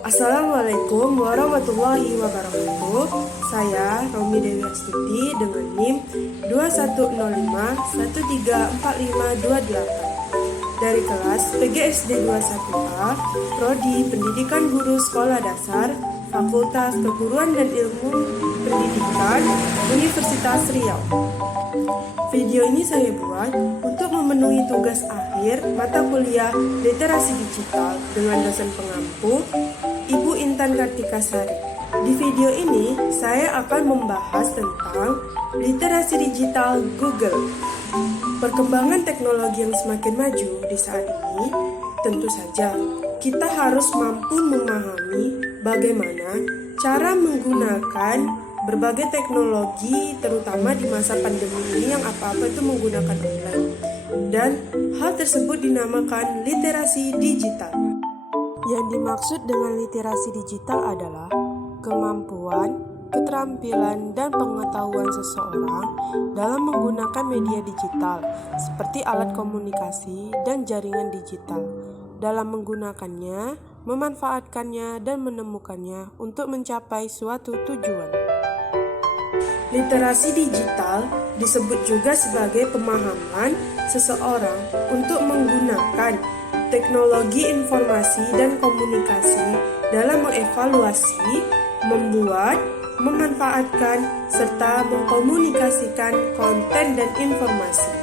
Assalamualaikum warahmatullahi wabarakatuh. Saya Romi Dewi Astuti dengan NIM 2105134528 dari kelas PGSD 21A, Prodi Pendidikan Guru Sekolah Dasar, Fakultas Keguruan dan Ilmu Pendidikan, Universitas Riau. Video ini saya buat untuk memenuhi tugas akhir mata kuliah Literasi Digital dengan dosen pengampu Ibu Intan Kartikasari. Di video ini saya akan membahas tentang literasi digital Google. Perkembangan teknologi yang semakin maju di saat ini, tentu saja kita harus mampu memahami bagaimana cara menggunakan berbagai teknologi, terutama di masa pandemi ini yang apa-apa itu menggunakan online. Dan hal tersebut dinamakan literasi digital. Yang dimaksud dengan literasi digital adalah kemampuan, keterampilan, dan pengetahuan seseorang dalam menggunakan media digital seperti alat komunikasi dan jaringan digital, dalam menggunakannya, memanfaatkannya, dan menemukannya untuk mencapai suatu tujuan. Literasi digital disebut juga sebagai pemahaman seseorang untuk menggunakan teknologi informasi dan komunikasi dalam mengevaluasi, membuat, memanfaatkan, serta mengkomunikasikan konten dan informasi.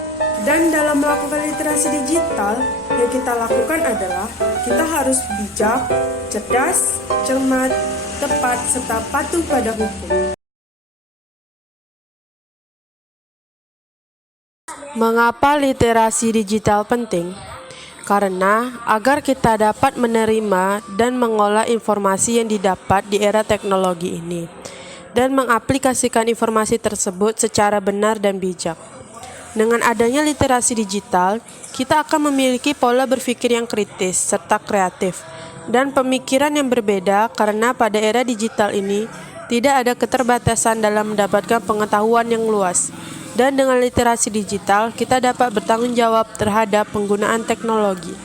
Dan dalam melakukan literasi digital, yang kita lakukan adalah kita harus bijak, cerdas, cermat, tepat, serta patuh pada hukum. Mengapa literasi digital penting? Karena agar kita dapat menerima dan mengolah informasi yang didapat di era teknologi ini dan mengaplikasikan informasi tersebut secara benar dan bijak. Dengan adanya literasi digital, kita akan memiliki pola berpikir yang kritis serta kreatif dan pemikiran yang berbeda karena pada era digital ini tidak ada keterbatasan dalam mendapatkan pengetahuan yang luas. Dan dengan literasi digital, kita dapat bertanggung jawab terhadap penggunaan teknologi.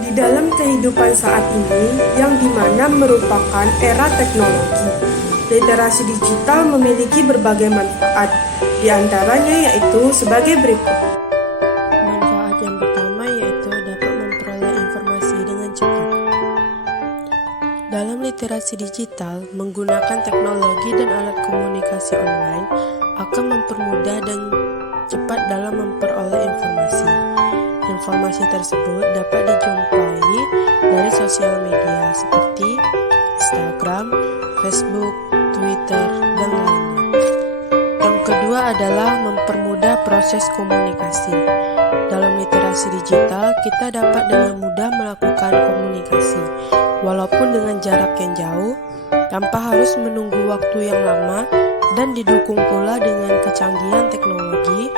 Di dalam kehidupan saat ini, yang dimana merupakan era teknologi, literasi digital memiliki berbagai manfaat, di antaranya yaitu sebagai berikut. Manfaat yang pertama yaitu dapat memperoleh informasi dengan cepat. Dalam literasi digital, menggunakan teknologi dan alat komunikasi online akan mempermudah dan cepat dalam memperoleh informasi. Informasi tersebut dapat dijumpai dari sosial media seperti Instagram, Facebook, Twitter, dan lainnya. Yang kedua adalah mempermudah proses komunikasi. Dalam literasi digital, kita dapat dengan mudah melakukan komunikasi, walaupun dengan jarak yang jauh, tanpa harus menunggu waktu yang lama, dan didukung pula dengan kecanggihan teknologi.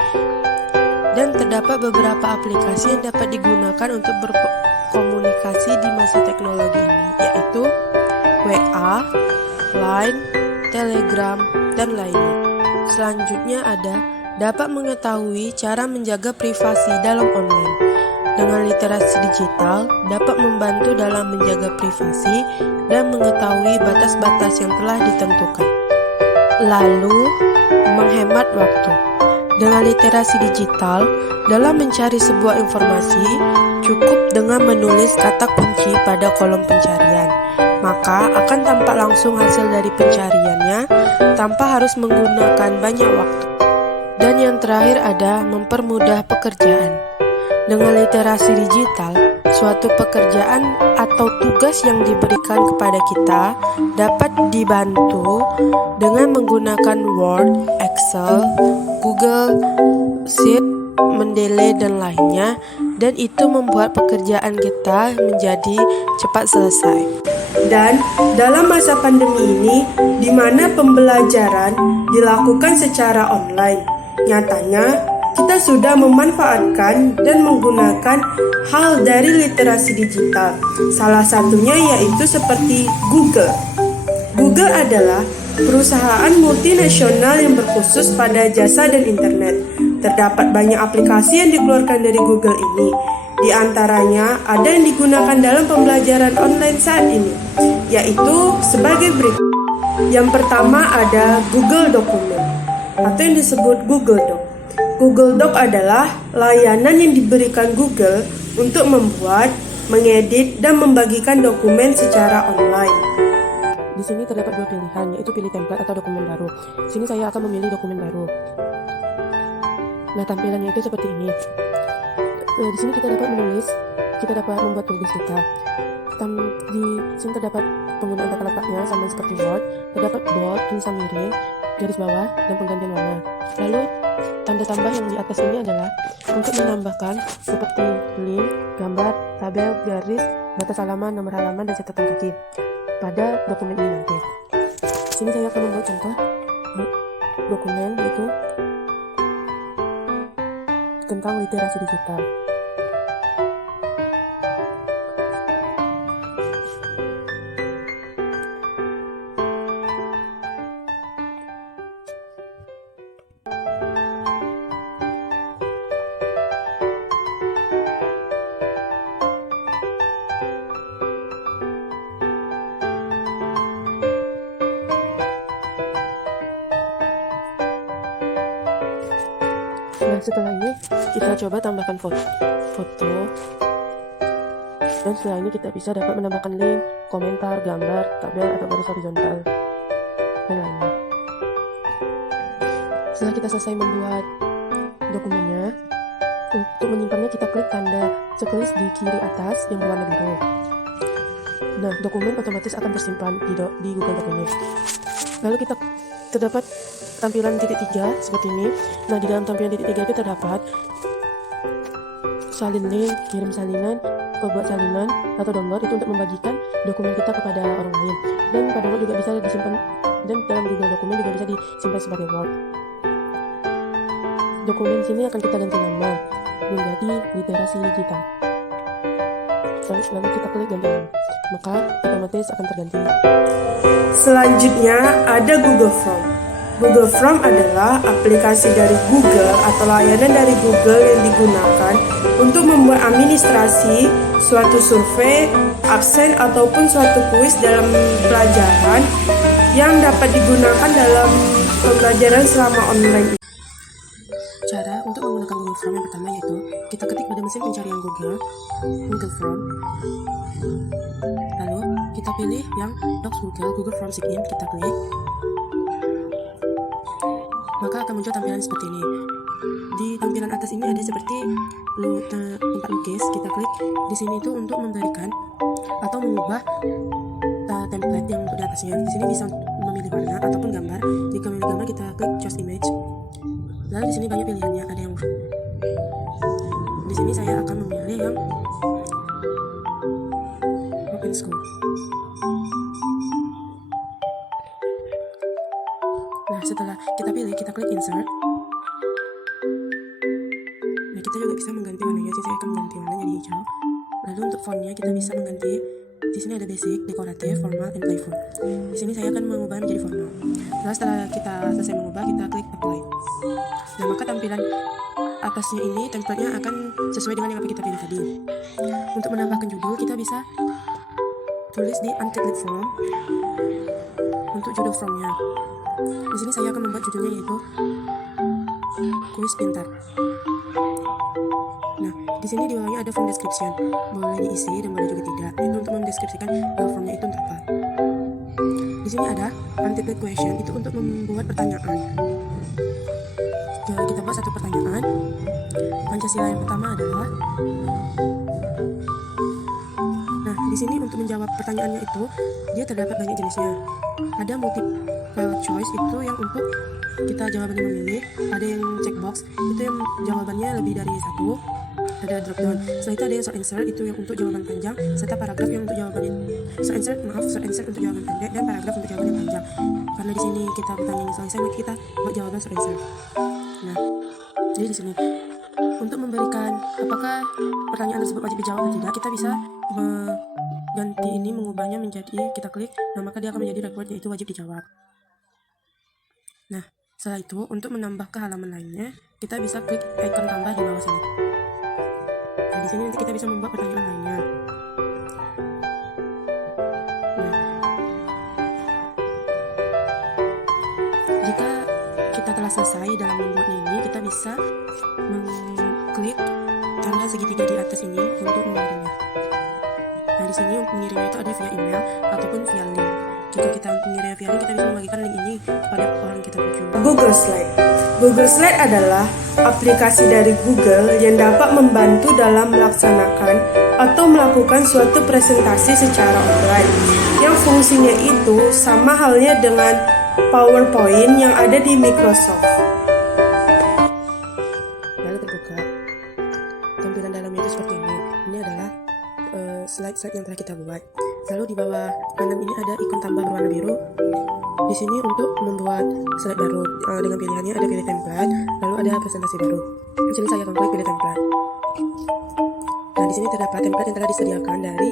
Dan terdapat beberapa aplikasi yang dapat digunakan untuk berkomunikasi di masa teknologi ini, yaitu WA, Line, Telegram, dan lainnya. Selanjutnya ada dapat mengetahui cara menjaga privasi dalam online. Dengan literasi digital dapat membantu dalam menjaga privasi dan mengetahui batas-batas yang telah ditentukan. Lalu, menghemat waktu. Dengan literasi digital, dalam mencari sebuah informasi, cukup dengan menulis kata kunci pada kolom pencarian. Maka akan tampak langsung hasil dari pencariannya tanpa harus menggunakan banyak waktu. Dan yang terakhir ada mempermudah pekerjaan. Dengan literasi digital, suatu pekerjaan atau tugas yang diberikan kepada kita dapat dibantu dengan menggunakan Word, Excel, Google Sheet, Mendeley, dan lainnya, dan itu membuat pekerjaan kita menjadi cepat selesai. Dan dalam masa pandemi ini, di mana pembelajaran dilakukan secara online, nyatanya kita sudah memanfaatkan dan menggunakan hal dari literasi digital. Salah satunya yaitu seperti Google. Google adalah perusahaan multinasional yang berkhusus pada jasa dan internet. Terdapat banyak aplikasi yang dikeluarkan dari Google ini. Di antaranya ada yang digunakan dalam pembelajaran online saat ini, yaitu sebagai berikut. Yang pertama ada Google Dokumen atau yang disebut Google Doc. Google Doc adalah layanan yang diberikan Google untuk membuat, mengedit, dan membagikan dokumen secara online. Di sini terdapat dua pilihan, yaitu pilih template atau dokumen baru. Di sini saya akan memilih dokumen baru. Nah, tampilannya itu seperti ini. Di sini kita dapat menulis, kita dapat membuat tugas kita. Di sini terdapat penggunaan tata letaknya sama seperti Word. Terdapat bold, tulisan miring, garis bawah, dan penggantian warna. Lalu tanda tambah yang di atas ini adalah untuk menambahkan seperti link, gambar, tabel, garis, batas halaman, nomor halaman, dan catatan kaki pada dokumen ini nanti. Di sini saya akan membuat contoh dokumen yaitu tentang literasi digital. Nah, setelah ini kita coba tambahkan foto. Dan setelah ini kita bisa dapat menambahkan link, komentar, gambar, tabel, atau garis horizontal, dan lainnya. Setelah kita selesai membuat dokumennya, untuk menyimpannya kita klik tanda checklist di kiri atas yang berwarna biru. Nah, dokumen otomatis akan tersimpan di Google Doc ini. Lalu kita terdapat tampilan titik 3 seperti ini. Nah, di dalam tampilan titik 3 itu terdapat salin link, kirim salinan, buat salinan, atau download itu untuk membagikan dokumen kita kepada orang lain. Dan pada Word juga bisa disimpan, dan dalam Google Dokumen juga bisa disimpan sebagai Word. Dokumen di sini akan kita ganti nama menjadi literasi digital. Lalu kita klik ganti nama, maka otomatis akan terganti. Selanjutnya ada Google Form. Google Form adalah aplikasi dari Google atau layanan dari Google yang digunakan untuk membuat administrasi suatu survei, absen, ataupun suatu kuis dalam pelajaran yang dapat digunakan dalam pembelajaran selama online. Cara untuk menggunakan Google Form yang pertama yaitu kita ketik pada mesin pencarian Google Form. Lalu kita pilih yang Docs Google Form Sign, kita klik. Maka akan muncul tampilan seperti ini. Di tampilan atas ini ada seperti tempat lukis, kita klik di sini itu untuk memberikan atau mengubah template yang untuk di atasnya. Di sini bisa memilih warna ataupun gambar. Jika memilih gambar kita klik choose image. Lalu di sini banyak pilihannya, ada yang di sini saya akan memilih yang open school. Nah, setelah kita pilih, kita klik insert. Nah, kita juga bisa mengganti warnanya. Saya akan mengganti warna jadi hijau. Lalu untuk fontnya kita bisa mengganti. Di sini ada basic, dekoratif, formal, and playful. Di sini saya akan mengubah menjadi formal. Nah, setelah kita selesai mengubah, kita klik apply. Nah, maka tampilan atasnya ini template-nya akan sesuai dengan yang apa kita pilih tadi. Untuk menambahkan judul, kita bisa tulis di untitled form untuk judul formnya. Di sini saya akan membuat judulnya yaitu kuis pintar. Nah, di sini di bawahnya ada form description, boleh diisi dan boleh juga tidak. Itu untuk mendeskripsikan formnya itu untuk apa. Di sini ada untitled question, itu untuk membuat pertanyaan. Jadi kita buat satu pertanyaan. Pancasila yang pertama adalah. Nah, di sini untuk menjawab pertanyaannya itu dia terdapat banyak jenisnya. Ada multiple choice, itu yang untuk kita jawabannya memilih. Ada yang checkbox, itu yang jawabannya lebih dari satu. Ada drop down. Setelah itu ada yang short answer, itu yang untuk jawaban panjang, serta paragraf yang untuk jawaban short answer untuk jawaban pendek, dan paragraf untuk jawaban yang panjang. Karena di sini kita pertanyaan selesai, maka kita buat jawaban short answer. Nah, jadi di sini untuk memberikan apakah pertanyaan tersebut wajib dijawab atau tidak, kita bisa mengganti ini, mengubahnya menjadi kita klik. Nah, maka dia akan menjadi record yaitu wajib dijawab. Nah, setelah itu untuk menambah ke halaman lainnya, kita bisa klik icon tambah di bawah sini. Nah, di sini nanti kita bisa membuat pertanyaan lainnya. Nah, jika kita telah selesai dalam membuat ini, kita bisa mengklik tanda segitiga di atas ini untuk mengirimnya. Nah, di sini untuk mengirimnya itu ada via email ataupun via link. Jika kita mengirimnya via link, kita bisa membagikan link ini kepada orang kita tuju. Google Slide. Google Slide adalah aplikasi dari Google yang dapat membantu dalam melaksanakan atau melakukan suatu presentasi secara online. Yang fungsinya itu sama halnya dengan PowerPoint yang ada di Microsoft. Lalu terbuka. Tampilan dalamnya itu seperti ini. Ini adalah slide-slide yang telah kita buat. Lalu di bawah kanan ini ada ikon tambah berwarna biru. Di sini untuk membuat slide baru dengan pilihannya ada pilih template, lalu ada presentasi baru. Di sini saya akan klik pilih template. Nah, di sini terdapat template yang telah disediakan dari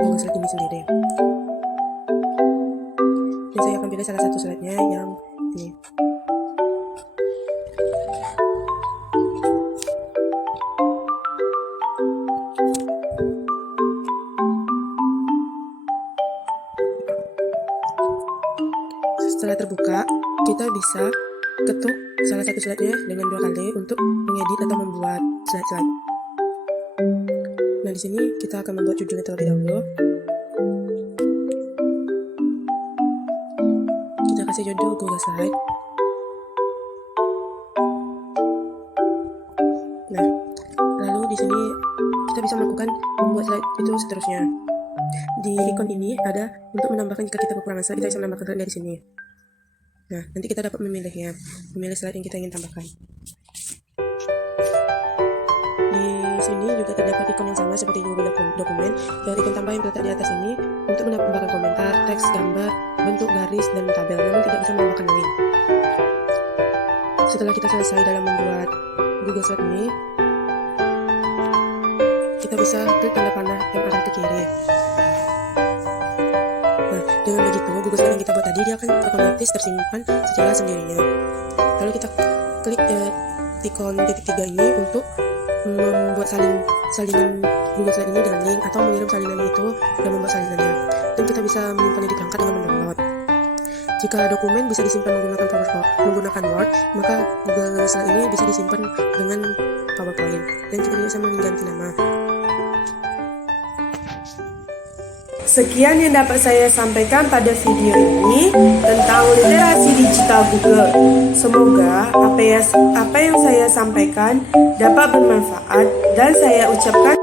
Google Slide ini sendiri. Dan saya akan pilih salah satu slide-nya yang ini. Setelah terbuka, kita bisa ketuk salah satu slide-nya dengan 2 kali untuk mengedit atau membuat slide-slide. Nah, di sini kita akan membuat judulnya terlebih dahulu. Kita kasih judul Google Slide. Nah, lalu di sini kita bisa melakukan membuat slide itu seterusnya. Di ikon ini ada untuk menambahkan jika kita kekurangan slide, kita bisa menambahkan slide dari sini. Nah, nanti kita dapat memilihnya, memilih slide yang kita ingin tambahkan. Di sini juga terdapat ikon yang sama seperti di Google Dokumen, dan ikon tambah yang terletak di atas ini untuk menambahkan komentar, teks, gambar, bentuk garis, dan tabel, namun tidak bisa menambahkan link. Setelah kita selesai dalam membuat Google Slide ini, kita bisa klik tanda panah yang arah ke kiri. Dengan begitu, Google Slide yang kita buat tadi dia akan otomatis tersimpan secara sendirinya. Lalu kita klik ikon titik 3 ini untuk membuat salinan Google Slide ini dengan link atau mengirim salinan itu dan membuat salinannya. Dan kita bisa menyimpannya di perangkat dengan mendownload. Jika dokumen bisa disimpan menggunakan Word, maka Google Slide ini bisa disimpan dengan PowerPoint. Dan kita bisa mengganti nama. Sekian yang dapat saya sampaikan pada video ini tentang literasi digital Google. Semoga apa yang saya sampaikan dapat bermanfaat dan saya ucapkan